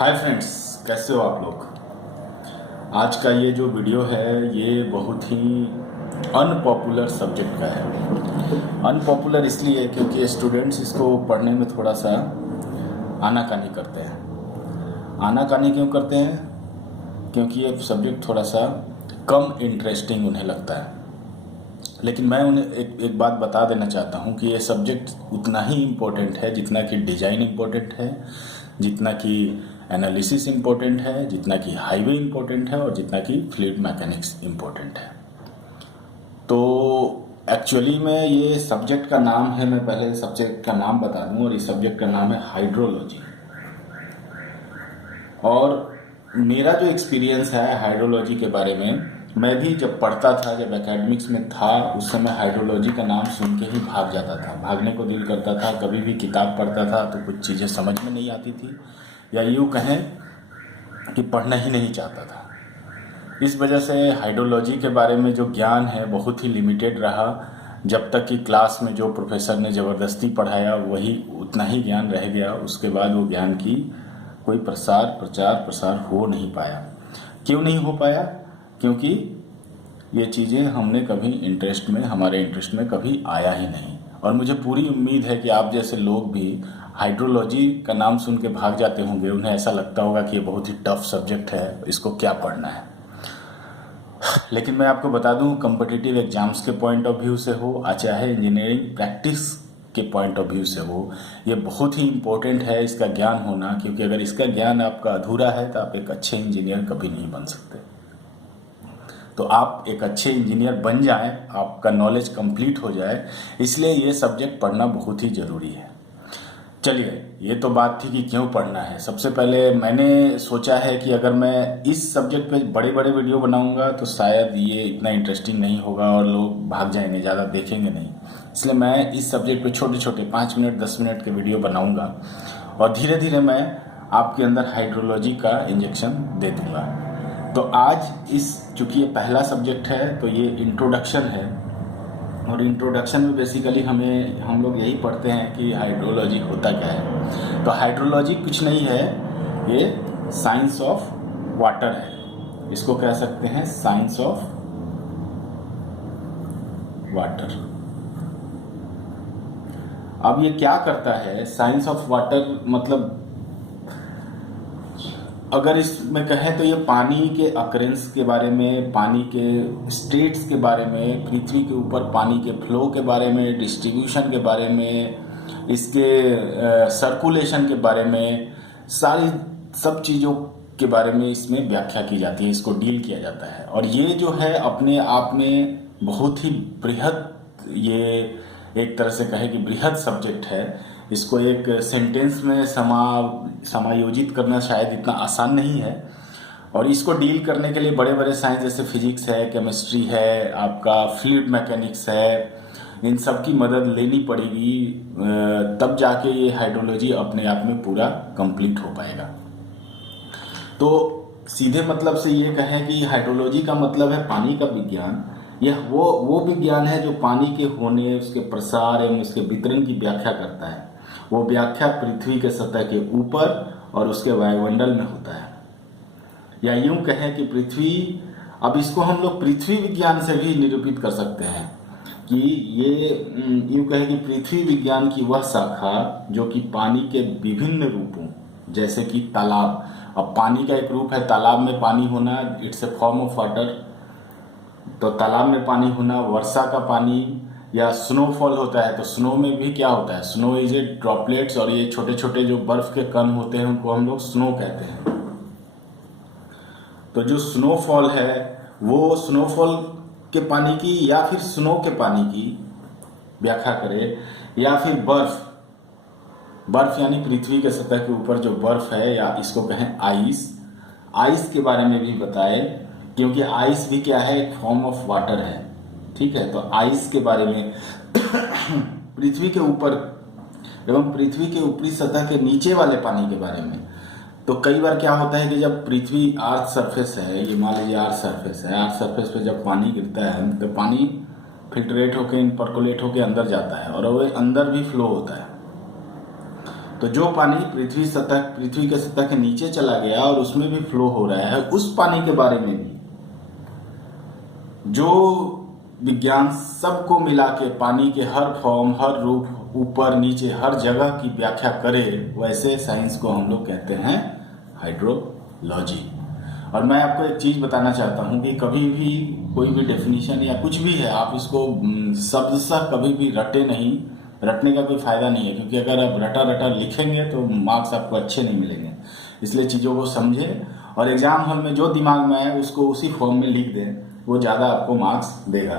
Hi friends, कैसे हो आप लोग। आज का ये जो वीडियो है ये बहुत ही अनपॉपुलर सब्जेक्ट का है। अनपॉपुलर इसलिए क्योंकि स्टूडेंट्स इसको पढ़ने में थोड़ा सा आनाकानी करते हैं। आनाकानी क्यों करते हैं? क्योंकि ये सब्जेक्ट थोड़ा सा कम इंटरेस्टिंग उन्हें लगता है। लेकिन मैं उन्हें एक बात बता देना चाहता हूँ कि ये सब्जेक्ट उतना ही इम्पोर्टेंट है जितना कि डिजाइन इम्पोर्टेंट है, जितना कि एनालिसिस इम्पोर्टेंट है, जितना कि हाईवे इम्पोर्टेंट है और जितना कि फ्लूइड मैकेनिक्स इम्पोर्टेंट है। तो एक्चुअली में ये सब्जेक्ट का नाम है, मैं पहले सब्जेक्ट का नाम बता दूं, और इस सब्जेक्ट का नाम है हाइड्रोलॉजी। और मेरा जो एक्सपीरियंस है हाइड्रोलॉजी के बारे में, मैं भी जब पढ़ता था, जब एकेडमिक्स में था, उस समय हाइड्रोलॉजी का नाम सुन के ही भाग जाता था, भागने को दिल करता था। कभी भी किताब पढ़ता था तो कुछ चीज़ें समझ में नहीं आती थी, या यूँ कहें कि पढ़ना ही नहीं चाहता था। इस वजह से हाइड्रोलॉजी के बारे में जो ज्ञान है बहुत ही लिमिटेड रहा। जब तक कि क्लास में जो प्रोफेसर ने ज़बरदस्ती पढ़ाया वही उतना ही ज्ञान रह गया। उसके बाद वो ज्ञान की कोई प्रचार हो नहीं पाया। क्यों नहीं हो पाया? क्योंकि ये चीज़ें हमारे इंटरेस्ट में कभी आया ही नहीं। और मुझे पूरी उम्मीद है कि आप जैसे लोग भी हाइड्रोलॉजी का नाम सुन के भाग जाते होंगे। उन्हें ऐसा लगता होगा कि ये बहुत ही टफ सब्जेक्ट है, इसको क्या पढ़ना है। लेकिन मैं आपको बता दूं, कॉम्पिटिटिव एग्जाम्स के पॉइंट ऑफ व्यू से हो, चाहे इंजीनियरिंग प्रैक्टिस के पॉइंट ऑफ व्यू से हो, ये बहुत ही इम्पोर्टेंट है इसका ज्ञान होना। क्योंकि अगर इसका ज्ञान आपका अधूरा है तो आप एक अच्छे इंजीनियर कभी नहीं बन सकते। तो आप एक अच्छे इंजीनियर बन जाएं, आपका नॉलेज कंप्लीट हो जाए, इसलिए ये सब्जेक्ट पढ़ना बहुत ही ज़रूरी है। चलिए, ये तो बात थी कि क्यों पढ़ना है। सबसे पहले मैंने सोचा है कि अगर मैं इस सब्जेक्ट पे बड़े बड़े वीडियो बनाऊंगा तो शायद ये इतना इंटरेस्टिंग नहीं होगा और लोग भाग जाएंगे, ज़्यादा देखेंगे नहीं। इसलिए मैं इस सब्जेक्ट पे छोटे छोटे 5 मिनट 10 मिनट के वीडियो बनाऊंगा और धीरे धीरे मैं आपके अंदर हाइड्रोलॉजी का इंजेक्शन दे दूंगा। तो आज चूँकि ये पहला सब्जेक्ट है तो ये इंट्रोडक्शन है, और इंट्रोडक्शन में बेसिकली हम लोग यही पढ़ते हैं कि हाइड्रोलॉजी होता क्या है। तो हाइड्रोलॉजी कुछ नहीं है, ये साइंस ऑफ वाटर है। इसको कह सकते हैं साइंस ऑफ वाटर। अब ये क्या करता है साइंस ऑफ वाटर? मतलब अगर इसमें कहें तो ये पानी के अकरेंस के बारे में, पानी के स्टेट्स के बारे में, पृथ्वी के ऊपर पानी के फ्लो के बारे में, डिस्ट्रीब्यूशन के बारे में, इसके सर्कुलेशन के बारे में, सब चीज़ों के बारे में इसमें व्याख्या की जाती है, इसको डील किया जाता है। और ये जो है अपने आप में बहुत ही बृहद, ये एक तरह से कहे कि बृहद सब्जेक्ट है। इसको एक सेंटेंस में समायोजित करना शायद इतना आसान नहीं है। और इसको डील करने के लिए बड़े बड़े साइंस जैसे फिजिक्स है, केमिस्ट्री है, आपका फ्लूइड मैकेनिक्स है, इन सब की मदद लेनी पड़ेगी, तब जाके ये हाइड्रोलॉजी अपने आप में पूरा कंप्लीट हो पाएगा। तो सीधे मतलब से ये कहें कि हाइड्रोलॉजी का मतलब है पानी का विज्ञान। यह वो विज्ञान है जो पानी के होने, उसके प्रसार एवं उसके वितरण की व्याख्या करता है। वो व्याख्या पृथ्वी के सतह के ऊपर और उसके वायुमंडल में होता है। या यूं कहें कि पृथ्वी, अब इसको हम लोग पृथ्वी विज्ञान से भी निरूपित कर सकते हैं कि ये यूं कहें कि पृथ्वी विज्ञान की वह शाखा जो कि पानी के विभिन्न रूपों, जैसे कि तालाब। अब पानी का एक रूप है तालाब में पानी होना, it's a form of water. तो तालाब में पानी होना, वर्षा का पानी, या स्नोफॉल होता है तो स्नो में भी क्या होता है, स्नो इज ए ड्रॉपलेट्स, और ये छोटे छोटे जो बर्फ के कण होते हैं उनको हम लोग स्नो कहते हैं। तो जो स्नोफॉल है वो स्नोफॉल के पानी की या फिर स्नो के पानी की व्याख्या करे, या फिर बर्फ यानी पृथ्वी के सतह के ऊपर जो बर्फ है, या इसको कहें आइस के बारे में भी बताए। क्योंकि आइस भी क्या है, एक फॉर्म ऑफ वाटर है। ठीक है, तो आइस के बारे में पृथ्वी के ऊपर एवं पृथ्वी के ऊपरी सतह के नीचे वाले पानी के बारे में। तो कई बार क्या होता है कि जब पृथ्वी अर्थ सरफेस है, ये मान लीजिए अर्थ सरफेस पे जब पानी गिरता है तो पानी फिल्ट्रेट होके, परकोलेट होके अंदर जाता है और वो अंदर भी फ्लो होता है। तो जो पानी पृथ्वी के सतह के नीचे चला गया और उसमें भी फ्लो हो रहा है, उस पानी के बारे में भी जो विज्ञान सबको मिला के पानी के हर फॉर्म, हर रूप, ऊपर नीचे हर जगह की व्याख्या करे, वैसे साइंस को हम लोग कहते हैं हाइड्रोलॉजी। और मैं आपको एक चीज़ बताना चाहता हूँ कि कभी भी कोई भी डेफिनेशन या कुछ भी है, आप इसको शब्द सा कभी भी रटे नहीं। रटने का कोई फ़ायदा नहीं है, क्योंकि अगर आप रटा रटा लिखेंगे तो मार्क्स आपको अच्छे नहीं मिलेंगे। इसलिए चीज़ों को समझें और एग्ज़ाम हॉल में जो दिमाग में है उसको उसी फॉर्म में लिख दें, वो ज़्यादा आपको मार्क्स देगा।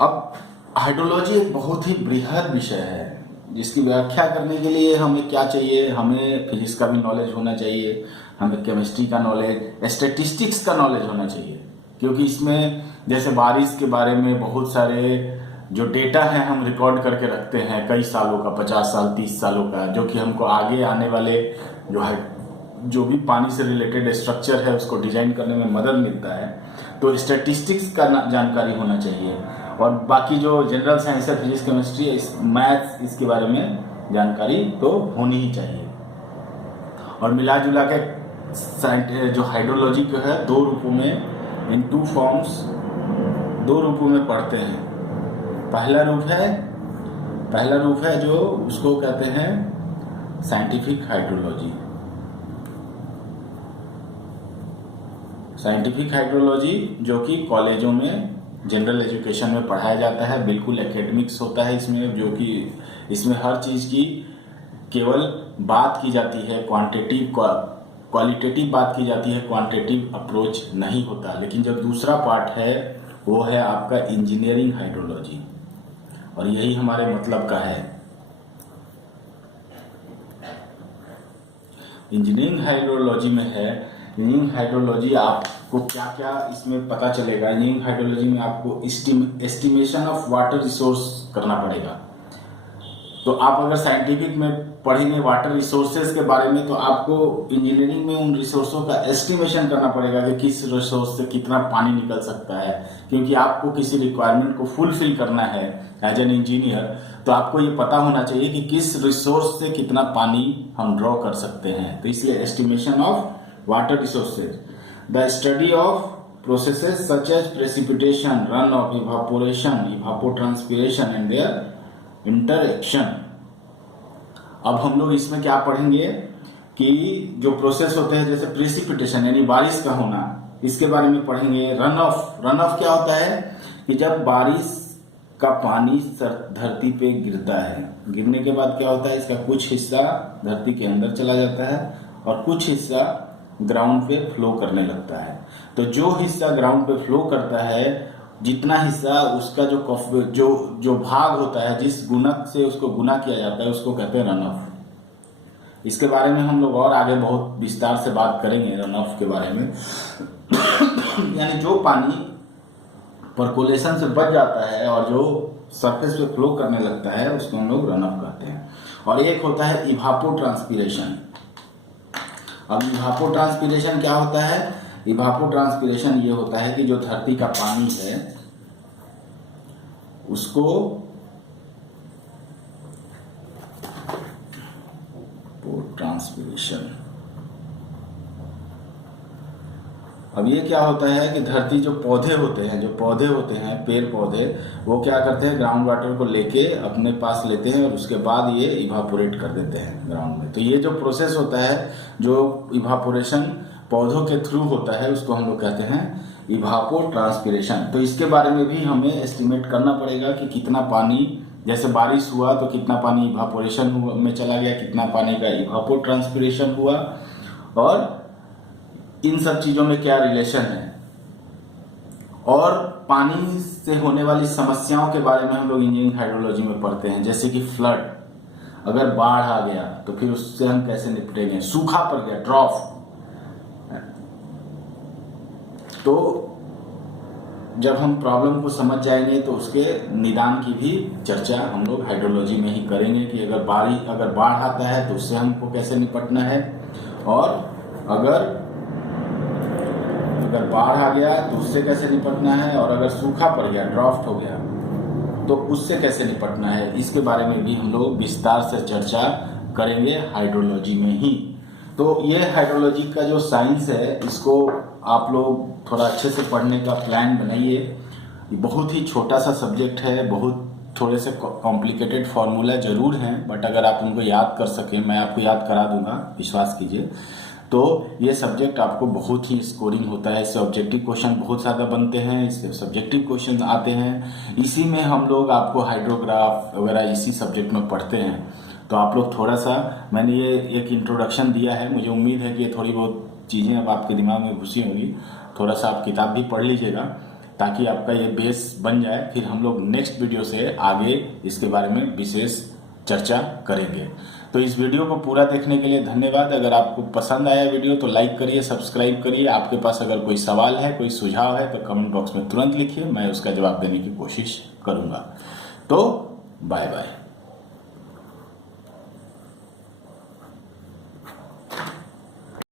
अब हाइड्रोलॉजी एक बहुत ही बृहद विषय है, जिसकी व्याख्या करने के लिए हमें क्या चाहिए, हमें फिजिक्स का भी नॉलेज होना चाहिए, हमें केमिस्ट्री का नॉलेज, स्टैटिस्टिक्स का नॉलेज होना चाहिए, क्योंकि इसमें जैसे बारिश के बारे में बहुत सारे जो डेटा है हम रिकॉर्ड करके रखते हैं कई सालों का, 50 साल 30 सालों का, जो कि हमको आगे आने वाले जो भी पानी से रिलेटेड स्ट्रक्चर है उसको डिजाइन करने में मदद मिलता है। तो स्टैटिस्टिक्स का जानकारी होना चाहिए, और बाकी जो जनरल साइंस है, फिजिक्स, केमिस्ट्री, मैथ्स, इसके बारे में जानकारी तो होनी ही चाहिए। और मिला जुला के जो हाइड्रोलॉजी को है दो रूपों में, इन टू फॉर्म्स, दो रूपों में पढ़ते हैं। पहला रूप है जो उसको कहते हैं साइंटिफिक हाइड्रोलॉजी। साइंटिफिक हाइड्रोलॉजी जो कि कॉलेजों में जनरल एजुकेशन में पढ़ाया जाता है, बिल्कुल एकेडमिक्स होता है इसमें, जो कि इसमें हर चीज़ की केवल बात की जाती है, क्वालिटेटिव बात की जाती है, क्वांटिटेटिव अप्रोच नहीं होता। लेकिन जो दूसरा पार्ट है वो है आपका इंजीनियरिंग हाइड्रोलॉजी, और यही हमारे मतलब का है। इंजीनियरिंग हाइड्रोलॉजी में है, इंजीनियरिंग हाइड्रोलॉजी आपको क्या क्या इसमें पता चलेगा। इंजीनियरिंग हाइड्रोलॉजी में आपको एस्टिमेशन ऑफ वाटर रिसोर्स करना पड़ेगा। तो आप अगर साइंटिफिक में पढ़ेंगे वाटर रिसोर्सेज के बारे में, तो आपको इंजीनियरिंग में उन रिसोर्सों का एस्टिमेशन करना पड़ेगा कि किस रिसोर्स से कितना पानी निकल सकता है, क्योंकि आपको किसी रिक्वायरमेंट को फुलफिल करना है एज एन इंजीनियर। तो आपको ये पता होना चाहिए कि किस रिसोर्स से कितना पानी हम ड्रॉ कर सकते हैं। तो इसलिए estimation of water resources, the study of processes such as precipitation, runoff, evaporation, evapotranspiration and their interaction। अब हम लोग इसमें क्या पढ़ेंगे कि जो प्रोसेस होते हैं, जैसे प्रेसिपिटेशन यानी बारिश का होना, इसके बारे में पढ़ेंगे। रन ऑफ क्या होता है कि जब बारिश का पानी धरती पे गिरता है, गिरने के बाद क्या होता है, इसका कुछ हिस्सा धरती के अंदर चला जाता है और कुछ हिस्सा ग्राउंड पे फ्लो करने लगता है। तो जो हिस्सा ग्राउंड पे फ्लो करता है, जितना हिस्सा उसका जो भाग होता है, जिस गुणक से उसको गुना किया जाता है, उसको कहते हैं रन ऑफ। इसके बारे में हम लोग और आगे बहुत विस्तार से बात करेंगे रन ऑफ के बारे में। यानी जो पानी परकोलेशन से बच जाता है और जो सरफेस पे फ्लो करने लगता है, उसको हम लोग रन ऑफ कहते हैं। और एक होता है इवापोट्रांसपिरेशन। अब इवापोट्रांसपिरेशन क्या होता है? इवापोट्रांसपिरेशन ये होता है कि जो धरती का पानी है उसको ट्रांसपिरेशन। अब ये क्या होता है कि धरती जो पौधे होते हैं पेड़ पौधे, वो क्या करते हैं, ग्राउंड वाटर को लेके अपने पास लेते हैं और उसके बाद ये इवापोरेट कर देते हैं ग्राउंड में। तो ये जो प्रोसेस होता है, जो इवापोरेशन पौधों के थ्रू होता है, उसको हम लोग कहते हैं इवापोट्रांसपिरेशन। तो इसके बारे में भी हमें एस्टिमेट करना पड़ेगा कि कितना पानी, जैसे बारिश हुआ तो कितना पानी इवापोरेशन में चला गया, कितना पानी का इवापोट्रांसपिरेशन हुआ, और इन सब चीज़ों में क्या रिलेशन है। और पानी से होने वाली समस्याओं के बारे में हम लोग इंजीनियरिंग हाइड्रोलॉजी में पढ़ते हैं, जैसे कि फ्लड, अगर बाढ़ आ गया तो फिर उससे हम कैसे निपटेंगे, सूखा पड़ गया, ड्रॉफ। तो जब हम प्रॉब्लम को समझ जाएंगे तो उसके निदान की भी चर्चा हम लोग हाइड्रोलॉजी में ही करेंगे कि अगर बाढ़ आता है तो उससे हमको कैसे निपटना है, और अगर बाढ़ आ गया तो उससे कैसे निपटना है, और अगर सूखा पड़ गया, ड्राफ्ट हो गया तो उससे कैसे निपटना है, इसके बारे में भी हम लोग विस्तार से चर्चा करेंगे हाइड्रोलॉजी में ही। तो ये हाइड्रोलॉजी का जो साइंस है, इसको आप लोग थोड़ा अच्छे से पढ़ने का प्लान बनाइए। बहुत ही छोटा सा सब्जेक्ट है, बहुत थोड़े से कॉम्प्लिकेटेड फार्मूला जरूर हैं, बट अगर आप उनको याद कर सकें, मैं आपको याद करा दूंगा, विश्वास कीजिए। तो ये सब्जेक्ट आपको बहुत ही स्कोरिंग होता है, इससे ऑब्जेक्टिव क्वेश्चन बहुत ज़्यादा बनते हैं, इससे सब्जेक्टिव क्वेश्चन आते हैं। इसी में हम लोग आपको हाइड्रोग्राफ वगैरह इसी सब्जेक्ट में पढ़ते हैं। तो आप लोग थोड़ा सा, मैंने ये एक इंट्रोडक्शन दिया है, मुझे उम्मीद है कि ये थोड़ी बहुत चीज़ें अब आपके दिमाग में घुसी होंगी। थोड़ा सा आप किताब भी पढ़ लीजिएगा ताकि आपका ये बेस बन जाए। फिर हम लोग नेक्स्ट वीडियो से आगे इसके बारे में विशेष चर्चा करेंगे। तो इस वीडियो को पूरा देखने के लिए धन्यवाद। अगर आपको पसंद आया वीडियो तो लाइक करिए, सब्सक्राइब करिए। आपके पास अगर कोई सवाल है, कोई सुझाव है तो कमेंट बॉक्स में तुरंत लिखिए, मैं उसका जवाब देने की कोशिश करूँगा। तो बाय बाय।